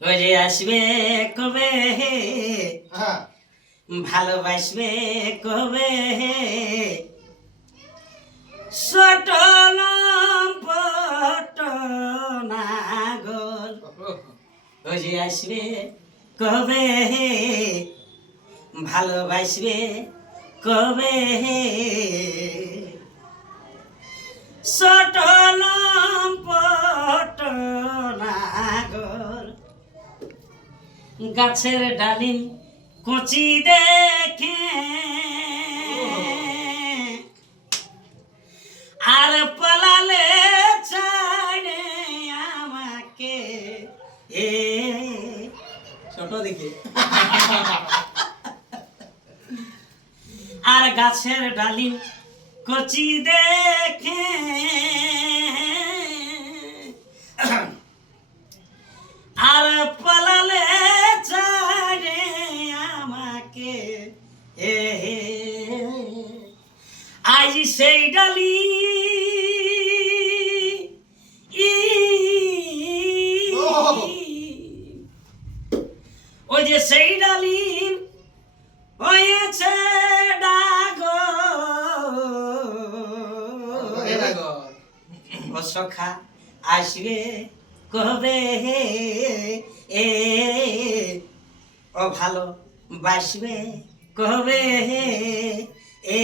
ওই যে আসবে কবে হ্যাঁ ভালোবাসবে কবে সটলম পটনাগর ওই যে আসবে কবে ভালোবাসবে কবে সটলম পটনাগর গাছের ডালিম কচি দেখে আর পালালে ছাড়ে আমাকে এ ছোট দেখে আর গাছের ডালিম কচি দেখে আর পালালে ছাড়ে আমাকে এ আজ সেই ডালি ওই যে সেই ডালি হয়েছে ও সখা আসবে কবে এ ও ভালো বাসবে কবে এ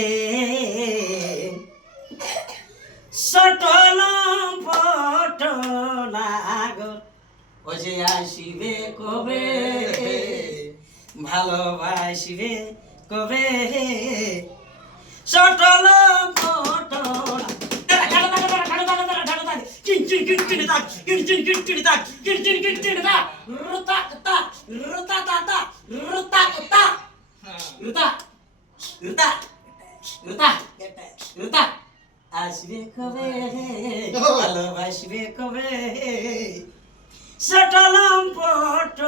সটলম পটনাগর ও যে আসবে কবে ভালোবাসবে কবে সটলম আসবে কবে ভালোবাসবে কবে সটলম পট